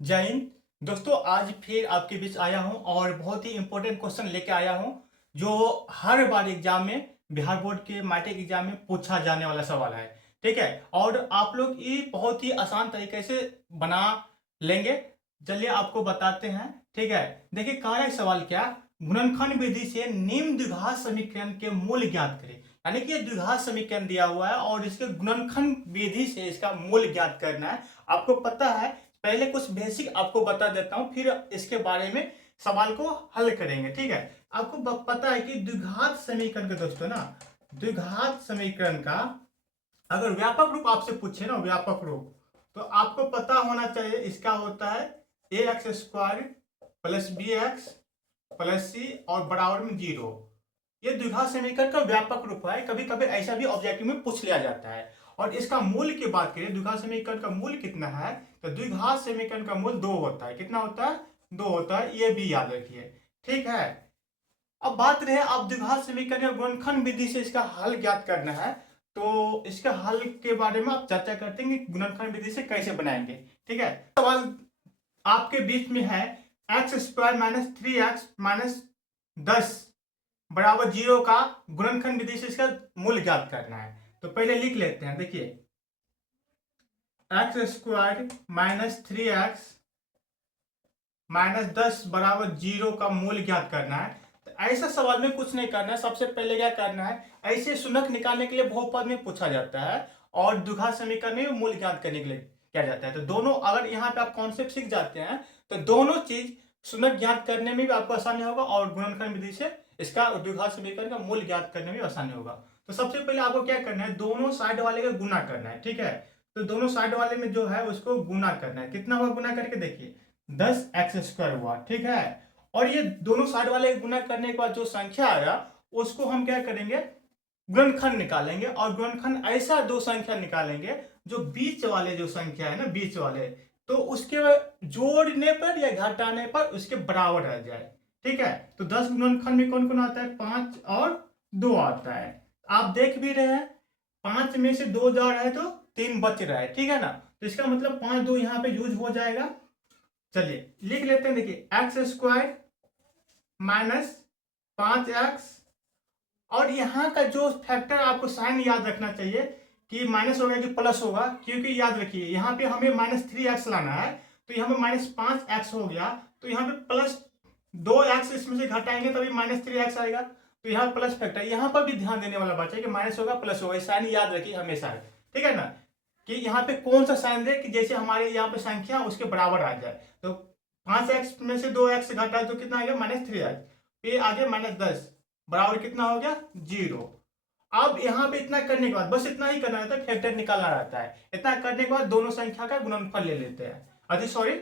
जय हिंद। दोस्तों, आज फिर आपके बीच आया हूं और बहुत ही इंपॉर्टेंट क्वेश्चन लेके आया हूं जो हर बार एग्जाम में, बिहार बोर्ड के मैट्रिक एग्जाम में पूछा जाने वाला सवाल है। ठीक है, और आप लोग ये बहुत ही आसान तरीके से बना लेंगे। चलिए आपको बताते हैं। ठीक है, देखिए कह रहा है सवाल क्या, गुणनखंड विधि से निम्न द्विघात समीकरण के मूल ज्ञात करें। यानी कि द्विघात समीकरण दिया हुआ है और इसके गुणनखंड विधि से इसका मूल ज्ञात करना है। आपको पता है, पहले कुछ बेसिक आपको बता देता हूं, फिर इसके बारे में सवाल को हल करेंगे। ठीक है, आपको पता है कि द्विघात समीकरण का दोस्तों ना, द्विघात समीकरण का अगर व्यापक रूप आपसे पूछे ना, व्यापक रूप, तो आपको पता होना चाहिए इसका होता है A X square plus B X plus C और बराबर में जीरो। ये द्विघात समीकरण का व्यापक रूप है। कभी कभी ऐसा भी ऑब्जेक्टिव में पूछ लिया जाता है। और इसका मूल की बात करें, द्विघात समीकरण का मूल कितना है, तो द्विघात समीकरण का मूल दो होता है। कितना होता है? दो होता है, ये भी याद रखिए। ठीक है, अब बात रहे आप द्विघात समीकरण या गुणनखंड विधि से इसका हल ज्ञात करना है, तो इसका हल के बारे में आप चर्चा करते हैं कि गुणनखंड विधि से कैसे बनाएंगे। ठीक है, सवाल आपके बीच में है, x square minus three x minus 10 बराबर जीरो का गुणनखंड विधि से इसका मूल ज्ञात करना है। तो पहले लिख लेते हैं। देखिए, x square minus three x minus 10 बराबर जीरो का मूल ज्ञात करना है। तो ऐसा सवाल में कुछ नहीं करना है। सबसे पहले क्या करना है, ऐसे शुनक निकालने के लिए बहुपद में पूछा जाता है और द्विघात समीकरण में मूल ज्ञात करने के लिए किया जाता है। तो दोनों, अगर यहाँ पे आप कॉन्सेप्ट सीख जाते हैं तो दोनों चीज शुनक ज्ञात करने में भी आपको आसानी होगा और गुणनखंड विधि से इसका द्विघात समीकरण का मूल ज्ञात करने में आसानी होगा। तो सबसे पहले आपको क्या करना है, दोनों साइड वाले का गुना करना है। ठीक है, तो दोनों साइड वाले में जो है उसको गुना करना है। कितना होगा गुना करके देखिए, 10 x² हुआ। ठीक है, और ये दोनों साइड वाले गुना करने के बाद जो संख्या आया उसको हम क्या करेंगे, गुणनखंड निकालेंगे। और गुणनखंड ऐसा दो संख्या निकालेंगे जो बीच वाले जो संख्या है ना, बीच वाले, तो उसके जोड़ने पर या घटाने पर उसके बराबर रह जाए। ठीक है, तो 10 गुणनखंड में कौन कौन आता है, 5 और 2 आता है। आप देख भी रहे हैं, 5 में से 2 जा रहा है तो 3 बच रहा है। ठीक है ना, तो इसका मतलब 5 2 यहाँ पे यूज हो जाएगा। चलिए लिख लेते हैं। देखिए, एक्स स्क्वायर माइनस 5x, और यहाँ का जो फैक्टर आपको साइन याद रखना चाहिए कि माइनस होगा कि प्लस होगा, क्योंकि याद रखिए यहाँ पे हमें -3x लाना है। तो यहाँ पे -5x हो गया, तो यहाँ पे प्लस 2x इसमें से घटाएंगे तभी -3x आएगा। तो यहाँ प्लस फैक्टर, यहाँ पर भी ध्यान देने वाला बात है कि माइनस होगा प्लस होगा, साइन याद रखिए हमेशा। ठीक है ना, कि यहाँ पे कौन सा साइन दे कि जैसे हमारे यहाँ पे संख्या उसके बराबर आ जाए। तो 5x में से 2x घटा तो कितना आ गया, -3x, फिर आगे -10 बराबर कितना हो गया, जीरो। अब यहाँ पे इतना करने के बाद बस इतना ही करना रहता है, फैक्टर निकालना रहता है। इतना करने के बाद दोनों संख्या का गुणनफल ले लेते हैं, अरे सॉरी,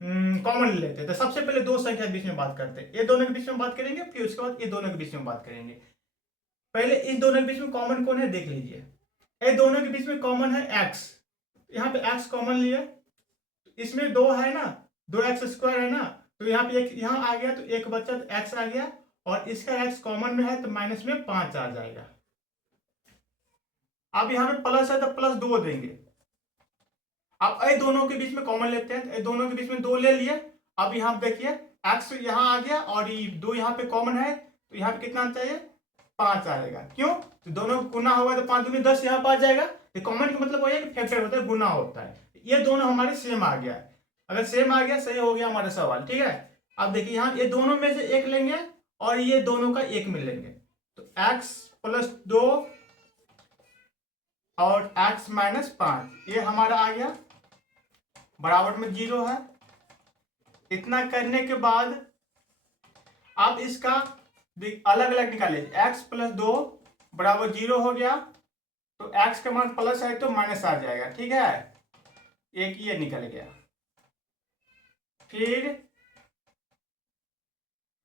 कॉमन ले लेते हैं। तो सबसे पहले दो संख्या के बीच में बात करते हैं, ये दोनों के बीच में बात करेंगे, फिर उसके बाद ये दोनों के बीच में बात करेंगे। पहले इन दोनों के बीच में कॉमन कौन है देख लीजिए। ये दोनों के बीच में कॉमन है एक्स, यहाँ पे एक्स कॉमन लिए, इसमें दो है ना, 2x² है ना, तो यहाँ पे एक यहाँ आ गया तो एक बचा तो x आ गया, और इसका x कॉमन में है तो माइनस में 5 आ जाएगा। अब यहाँ पे प्लस है तो प्लस 2 देंगे। अब ये दोनों के बीच में कॉमन लेते हैं, तो ये दोनों के बीच में 2 ले लिए। अब यहाँ देखिए x यहाँ आ गया और ये 2 यहाँ पे कॉमन है, तो यहाँ पे कितना चाहिए, 5 आएगा। क्यों, तो दोनों गुना होगा तो 5 दूनी 10 यहाँ पर आ जाएगा। तो कॉमन का मतलब वही है कि फैक्टर होता है, गुना होता है। ये दोनों हमारे सेम आ गया। अगर सेम आ गया, सही हो गया हमारा सवाल। ठीक है, अब देखिए यहाँ ये दोनों में से एक लेंगे और ये दोनों का एक में लेंगे, तो x + 2 और x - 5 ये हमारा आ गया, बराबर में जीरो है। इतना करने के बाद आप इसका अलग अलग निकालिए, x + 2 बराबर जीरो हो गया, तो x का मान प्लस है तो माइनस आ जाएगा। ठीक है, एक ये निकल गया। फिर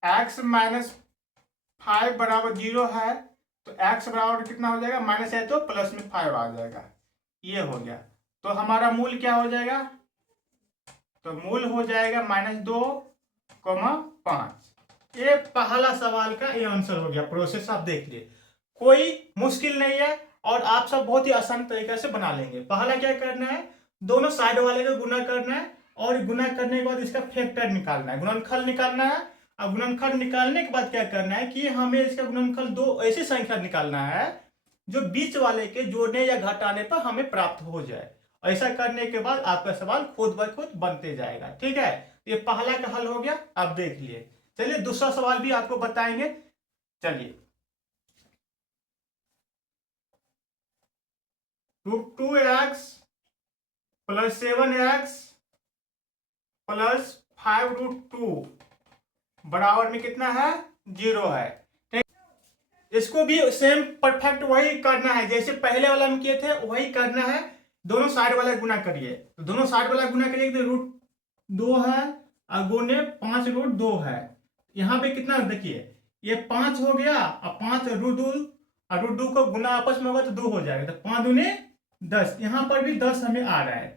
x - 5 बराबर जीरो है, तो x बराबर कितना हो जाएगा, माइनस है तो प्लस में 5 आ जाएगा। ये हो गया, तो हमारा मूल क्या हो जाएगा, तो मूल हो जाएगा -2, 5। ये पहला सवाल का ये आंसर हो गया। प्रोसेस आप देख लिए, कोई मुश्किल नहीं है और आप सब बहुत ही आसान तरीके से बना लेंगे। पहला क्या करना है, दोनों साइड वाले का गुना करना है और गुना करने के बाद इसका फैक्टर निकालना है, गुणनखल निकालना है। अब गुणनखल निकालने के बाद क्या करना है कि हमें इसका गुणनखल दो ऐसी संख्या निकालना है जो बीच वाले के जोड़ने या घटाने पर हमें प्राप्त हो जाए। ऐसा करने के बाद आपका सवाल खुद ब खुद बनते जाएगा। ठीक है, ये पहला का हल हो गया, आप देख लिए। चलिए दूसरा सवाल भी आपको बताएंगे। चलिए, √2x प्लस 7x प्लस 5√2 बराबर में कितना है, 0 है। ठीक, इसको भी सेम परफेक्ट वही करना है जैसे पहले वाला में किए थे, वही करना है। दोनों साइड वाला गुना करिए, तो दोनों साइड वाला गुना करिए तो √2 है और गुने 5√2 है। यहाँ पे कितना देखिए, ये 5 हो गया और 5 √2 और √2 को गुना आपस में होगा तो 2 हो जाएगा, तो 5 दूने 10। यहाँ पर भी 10 हमें आ रहा है,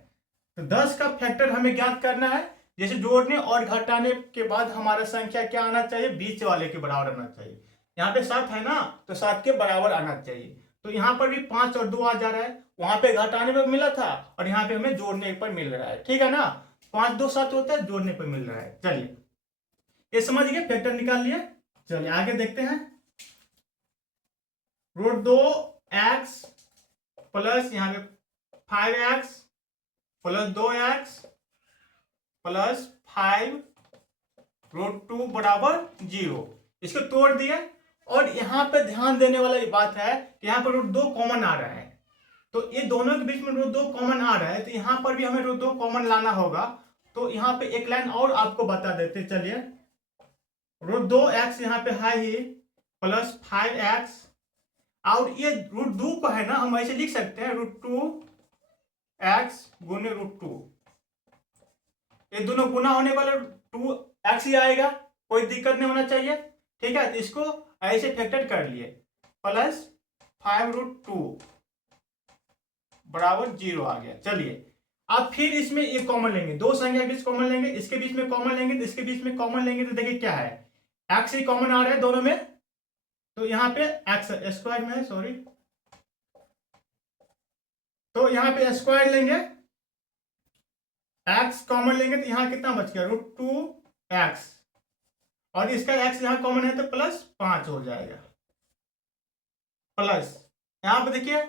तो 10 का फैक्टर हमें ज्ञात करना है। जैसे जोड़ने और घटाने के बाद हमारा संख्या क्या आना चाहिए, बीच वाले के बराबर आना चाहिए। यहाँ पे 7 है ना, तो 7 के बराबर आना चाहिए। तो यहाँ पर भी 5 और 2 आ जा रहा है, वहां पे घटाने पर मिला था और यहाँ पे हमें जोड़ने पर मिल रहा है। ठीक है ना, 5 2 7 होता है, जोड़ने पर मिल रहा है। चलिए ये समझ गए, फैक्टर निकाल लिया। चलिए आगे देखते हैं। √2x प्लस यहाँ पे 5x प्लस 2x प्लस 5√2 बराबर 0। इसको तोड़ दिया और यहाँ पे ध्यान देने वाला बात है कि यहाँ पर √2 कॉमन आ रहा है, तो ये दोनों के बीच में √2 कॉमन आ रहा है, तो यहाँ पर भी हमें √2 कॉमन लाना होगा। तो यहाँ पे एक लाइन और आपको बता देते चलिए। √2x यहाँ पे है ही प्लस 5x, और ये √2 को है ना हम ऐसे लिख सकते हैं √2x गुने √2। ये दोनों गुना होने वाला 2x ही आएगा, कोई दिक्कत नहीं होना चाहिए। ठीक है, तो इसको ऐसे फैक्टर कर लिए, प्लस 5√2 बराबर 0 आ गया। चलिए अब फिर इसमें ये कॉमन लेंगे, दो संख्या के बीच कॉमन लेंगे, इसके बीच में कॉमन लेंगे, तो इसके बीच में कॉमन लेंगे, तो देखिए क्या है, x ही कॉमन आ रहा है दोनों में, तो यहाँ पे x स्क्वायर में है, सॉरी, तो यहाँ पे स्क्वायर लेंगे, x कॉमन लेंगे, तो यहाँ कितना बच गया, √2x, और इसका x यहाँ कॉमन है तो प्लस 5 हो जाएगा। प्लस यहाँ पे देखिए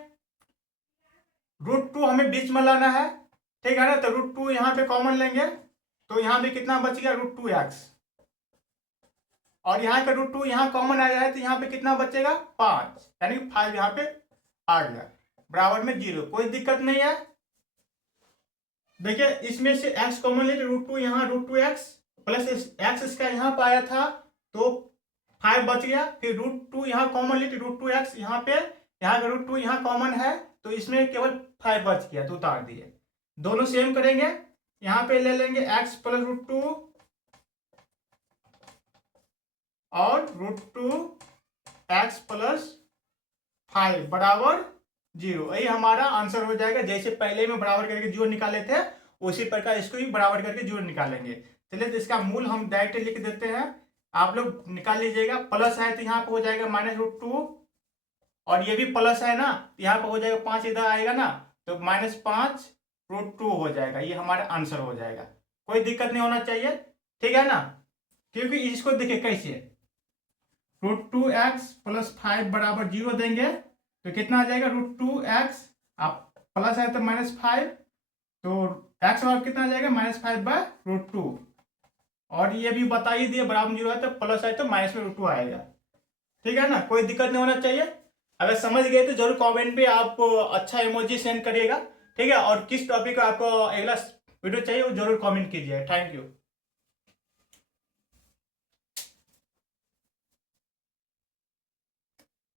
√2 हमें बीच में लाना है, ठीक है ना, तो √2 यहाँ पे कॉमन लेंगे, तो यहाँ पे कितना बच गया, √2x, और यहाँ का √2 यहाँ कॉमन आ जाए तो यहाँ पे कितना बचेगा, 5, यानी 5 यहाँ पे आ गया, बराबर में 0, कोई दिक्कत नहीं है। देखिए इसमें से x कॉमन ले, √2 यहाँ √2x प्लस x इसका यहाँ पे आया था तो 5 बच गया, फिर √2 यहाँ कॉमन ले, √2x यहाँ पे, यहाँ का √2 यहाँ कॉमन है तो इसमें केवल 5 बच गया तो उतार दिए। दोनों सेम करेंगे, यहाँ पे ले लेंगे x प्लस √2 और √2x प्लस 5 बराबर 0। यही हमारा आंसर हो जाएगा। जैसे पहले में बराबर करके 0 निकाले थे उसी प्रकार इसको भी बराबर करके 0 निकालेंगे। चलिए तो इसका मूल हम डायरेक्ट लिख देते हैं, आप लोग निकाल लीजिएगा। प्लस है तो यहाँ पे हो जाएगा -√2, और ये भी प्लस है ना, यहाँ पे हो जाएगा 5 इधर आएगा ना, तो -5√2 हो जाएगा। ये हमारा आंसर हो जाएगा, कोई दिक्कत नहीं होना चाहिए, ठीक है ना। क्योंकि इसको देखिए कैसे, √2x प्लस 5 बराबर 0 देंगे तो कितना आ जाएगा, √2x, आप प्लस है तो -5, तो x बराबर कितना आ जाएगा, -5/√2, और ये भी बता ही दिए बराबर 0 है तो प्लस है तो -√2 आएगा, ठीक है ना, कोई दिक्कत नहीं होना चाहिए। अगर समझ गए तो जरूर कमेंट पे आप अच्छा इमोजी सेंड करिएगा, ठीक है। और किस टॉपिक का आपको अगला वीडियो चाहिए वो जरूर कमेंट कीजिए। Thank you.